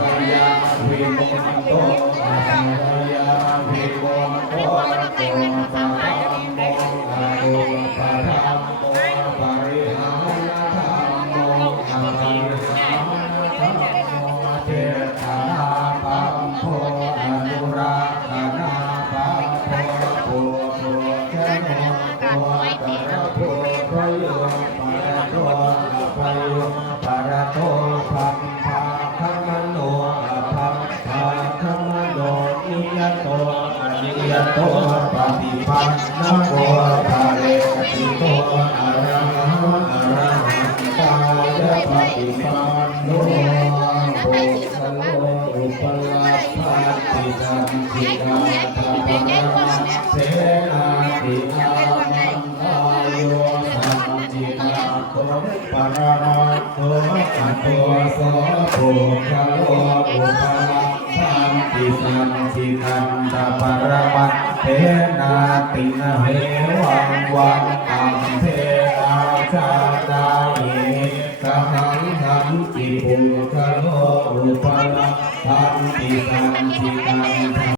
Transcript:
วายาวิโมโตอาสวายาวิโมโตโตปะทัมโมอาโตปะทัมโมปะริหารธรรมโมอาปริหารธรรมโมเทตนาปัมโพอนุราธนาปัมโพโพโพชะโนโพตระโพพโยปะระโตปะโยปะระโตพัมภาคัมมโนพัมภาคัมมโนนิยโตอนิยโตปฏิปันนโกภะเรติโตอะระหังอะระหังตายะปฏิปันโนโภคโลอุปลัพพันติสัมภิกาตะปะระเสนาติอามันตายโยสัมจิตาโตปะระระโตอะโตโสโภคโลอุปลัพพันติสัมภิกาตะปะระมะเทนาตินะเหวังวันตังเทอาชาดาเยกะหังหันติปุคโลอุปลัพพันติสัมภิกา